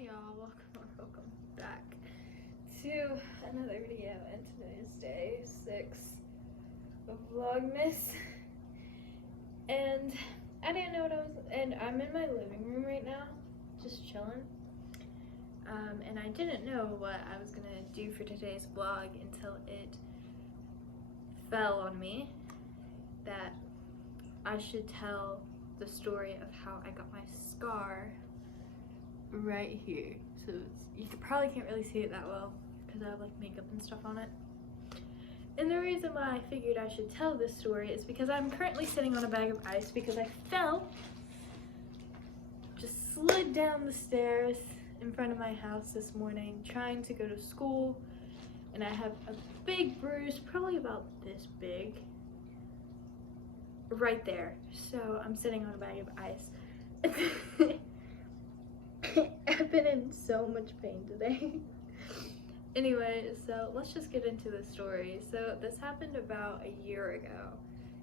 Hey y'all, welcome back to another video, and today is day 6 of vlogmas, and I didn't know what I was, and I'm in my living room right now, just chilling, and I didn't know what I was gonna do for today's vlog until it fell on me that I should tell the story of how I got my scar right here. So you probably can't really see it that well because I have like makeup and stuff on it. And the reason why I figured I should tell this story is because I'm currently sitting on a bag of ice because I fell, just slid down the stairs in front of my house this morning trying to go to school, and I have a big bruise, probably about this big, right there. So I'm sitting on a bag of ice. I've been in so much pain today. Anyway, so let's just get into the story. So this happened about a year ago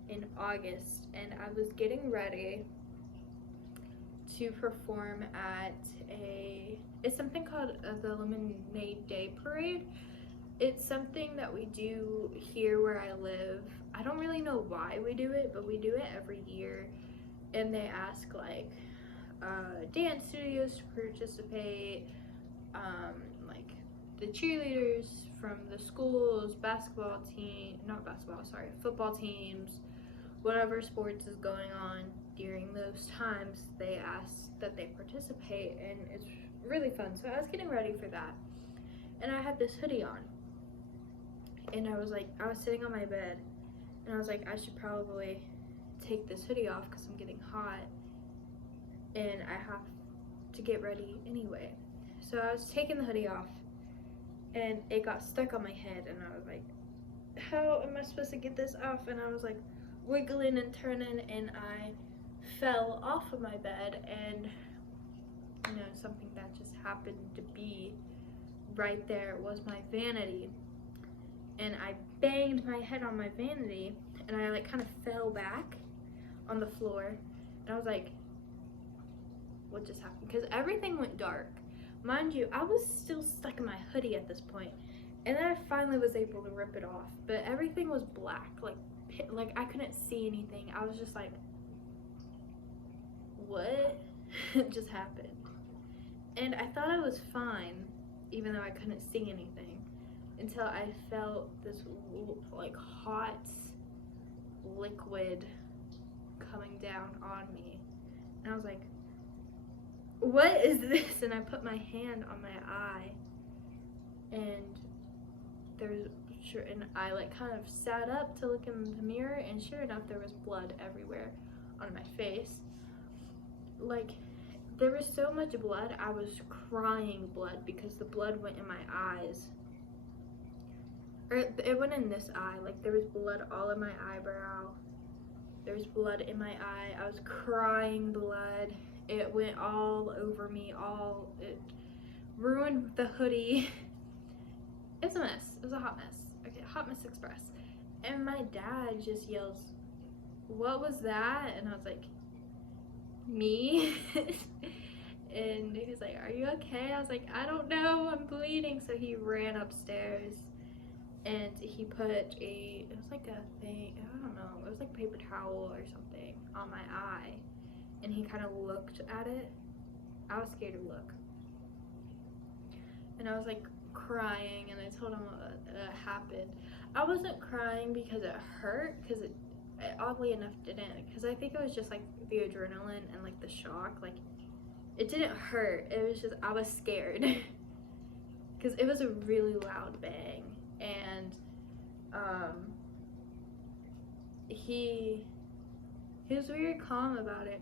in August, and I was getting ready to perform at it's something called the Lemonade Day Parade. It's something that we do here where I live. I don't really know why we do it, but we do it every year, and they ask like dance studios to participate, like the cheerleaders from the schools, football teams, whatever sports is going on during those times, they ask that they participate, and it's really fun. So I was getting ready for that, and I had this hoodie on, and I was sitting on my bed, and I was like, I should probably take this hoodie off because I'm getting hot and I have to get ready anyway. So I was taking the hoodie off, and it got stuck on my head, and I was like, how am I supposed to get this off? And I was like wiggling and turning, and I fell off of my bed, and you know, something that just happened to be right there was my vanity, and I banged my head on my vanity, and I like kind of fell back on the floor, and I was like, what just happened? Because everything went dark. Mind you, I was still stuck in my hoodie at this point, and then I finally was able to rip it off, but everything was black, like I couldn't see anything. I was just like, what just happened? And I thought I was fine, even though I couldn't see anything, until I felt this like hot liquid coming down on me, and I was like, what is this? And I put my hand on my eye, and I like kind of sat up to look in the mirror, and sure enough, there was blood everywhere on my face. Like, there was so much blood, I was crying blood because the blood went in my eyes. Or it went in this eye. Like, there was blood all in my eyebrow. There was blood in my eye. I was crying blood. It went all over me, it ruined the hoodie. It was a mess. It was a hot mess. Okay, hot mess express. And my dad just yells, what was that? And I was like, me? And he was like, are you okay? I was like, I don't know, I'm bleeding. So he ran upstairs, and he put it was like a thing, I don't know, it was like paper towel or something on my eye. And he kind of looked at it. I was scared to look. And I was like crying, and I told him what happened. I wasn't crying because it hurt, because it oddly enough didn't. Because I think it was just like the adrenaline and like the shock. Like, it didn't hurt. It was just, I was scared. Because it was a really loud bang. And he was very calm about it.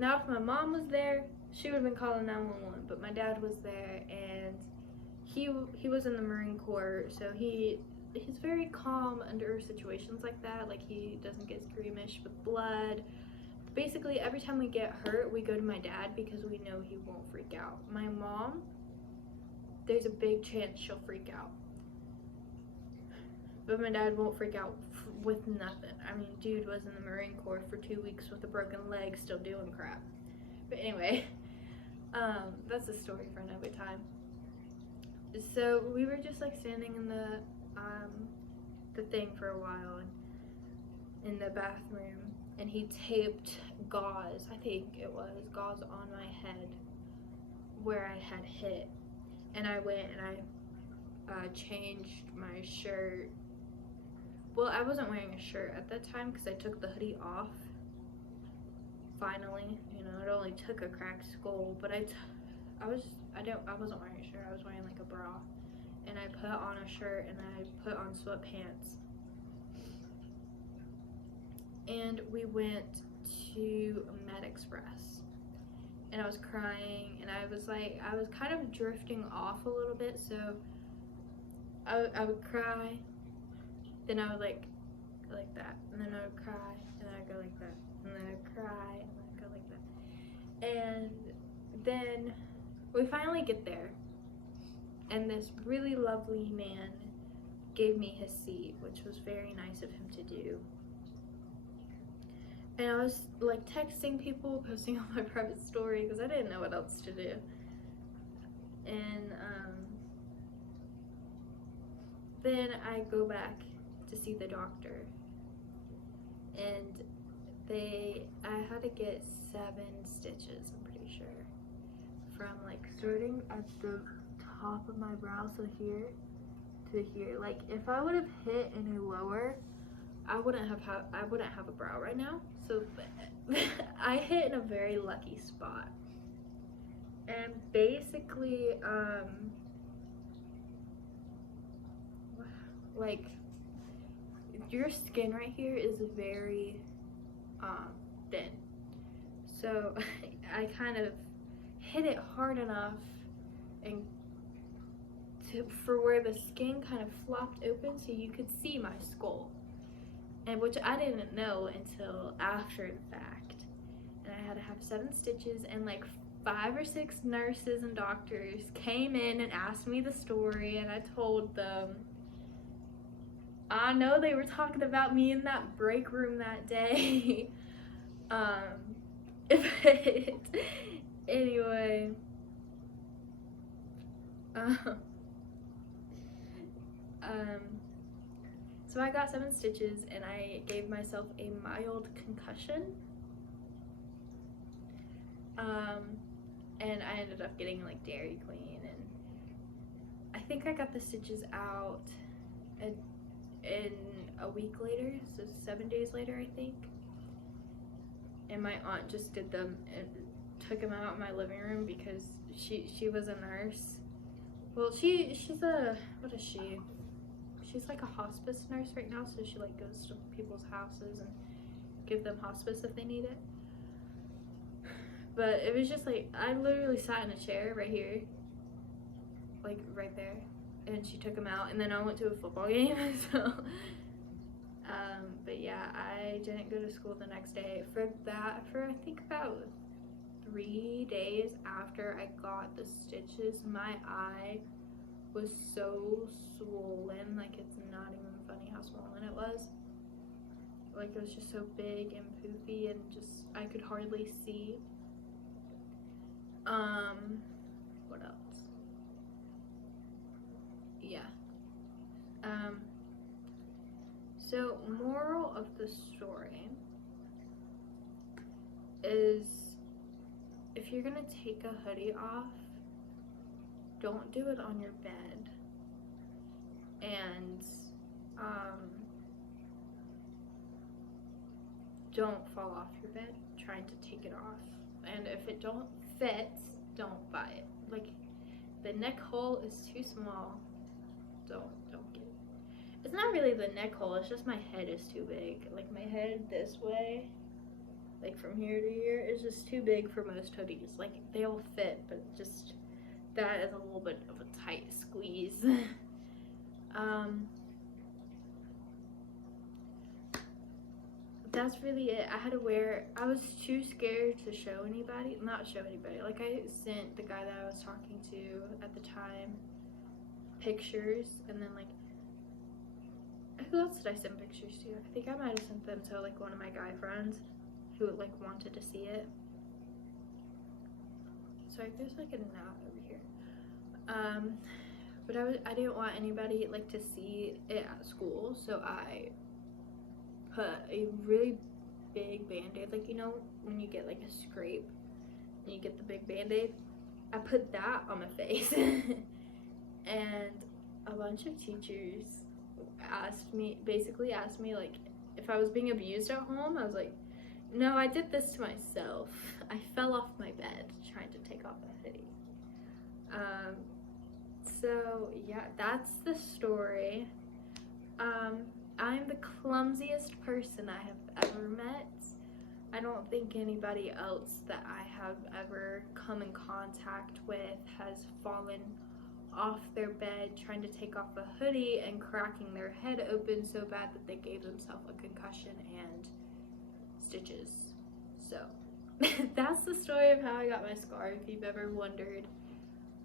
Now, if my mom was there, she would have been calling 911, but my dad was there, and he was in the Marine Corps, so he's very calm under situations like that. Like, he doesn't get squeamish with blood. Basically, every time we get hurt, we go to my dad because we know he won't freak out. My mom, there's a big chance she'll freak out, but my dad won't freak out with nothing. I mean, dude was in the Marine Corps for 2 weeks with a broken leg, still doing crap. But anyway, That's a story for another time. So we were just like standing in the thing for a while in the bathroom, and he taped gauze, I think it was gauze, on my head where I had hit. And I went and I changed my shirt. Well, I wasn't wearing a shirt at that time because I took the hoodie off. Finally, you know, it only took a cracked skull, but I wasn't wearing a shirt. I was wearing like a bra, and I put on a shirt and I put on sweatpants. And we went to Med Express, and I was crying, and I was kind of drifting off a little bit, so I would cry, then I would like that, and then I would cry, and then I'd go like that, and then I'd cry, and then I'd go like that. And then we finally get there, and this really lovely man gave me his seat, which was very nice of him to do. And I was like texting people, posting on my private story because I didn't know what else to do. And then I go back to see the doctor, and I had to get 7 stitches, I'm pretty sure, from like starting at the top of my brow, so here to here. Like if I would have hit any lower, I wouldn't have a brow right now. So I hit in a very lucky spot. And basically, like your skin right here is very thin. So I kind of hit it hard enough and for where the skin kind of flopped open so you could see my skull. And which I didn't know until after the fact. And I had to have 7 stitches, and like 5 or 6 nurses and doctors came in and asked me the story, and I told them. I know they were talking about me in that break room that day. But anyway, so I got 7 stitches, and I gave myself a mild concussion. And I ended up getting like Dairy Queen, and I think I got the stitches out in a week later, so 7 days later, I think. And my aunt just did them and took them out in my living room because she was a nurse. Well, she's a, what is she? She's like a hospice nurse right now, so she like goes to people's houses and give them hospice if they need it. But it was just like, I literally sat in a chair right here, like right there, and she took them out, and then I went to a football game. So but yeah, I didn't go to school the next day for I think about 3 days after I got the stitches. My eye was so swollen, like it's not even funny how swollen it was. Like it was just so big and poofy, and just I could hardly see. What else? Yeah. So moral of the story is, if you're gonna take a hoodie off, don't do it on your bed, and don't fall off your bed trying to take it off. And if it don't fit, don't buy it. Like the neck hole is too small, don't get it. It's not really the neck hole, it's just my head is too big. Like my head this way, like from here to here, is just too big for most hoodies. Like they'll fit, but just that is a little bit of a tight squeeze. That's really it. I was too scared to show anybody, like I sent the guy that I was talking to at the time pictures, and then like, who else did I send pictures to? I think I might have sent them to like one of my guy friends who like wanted to see it. sorry, there's like a knot over here. But I didn't want anybody like to see it at school, so I put a really big band-aid, like, you know when you get like a scrape and you get the big band-aid, I put that on my face. And a bunch of teachers basically asked me like if I was being abused at home. I was like, no, I did this to myself. I fell off my bed trying to take off a hoodie. So yeah, that's the story. I'm the clumsiest person I have ever met. I don't think anybody else that I have ever come in contact with has fallen off their bed trying to take off a hoodie and cracking their head open so bad that they gave themselves a concussion and stitches. So that's the story of how I got my scar. If you've ever wondered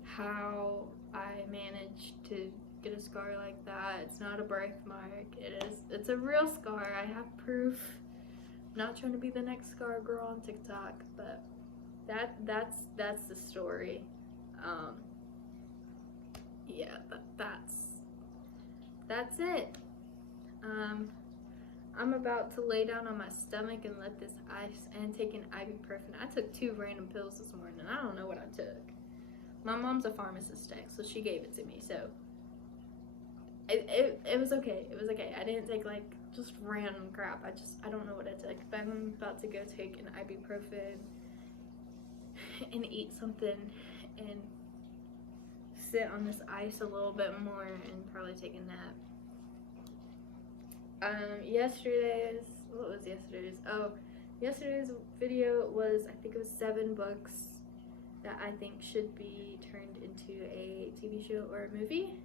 how I managed to get a scar like that, it's not a birthmark. It's a real scar. I have proof. I'm not trying to be the next scar girl on TikTok, but that's the story. Yeah, that's it. I'm about to lay down on my stomach and let this ice and take an ibuprofen. I took 2 random pills this morning and I don't know what I took. My mom's a pharmacist tech, so she gave it to me, so it was okay. It was okay. I didn't take like just random crap. I don't know what I took, but I'm about to go take an ibuprofen and eat something and sit on this ice a little bit more and probably take a nap. Yesterday's video was, I think it was 7 books that I think should be turned into a TV show or a movie.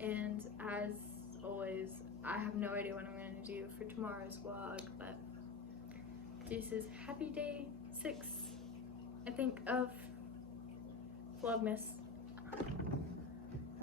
And as always, I have no idea what I'm going to do for tomorrow's vlog, but this is happy day 6, I think, of Vlogmas.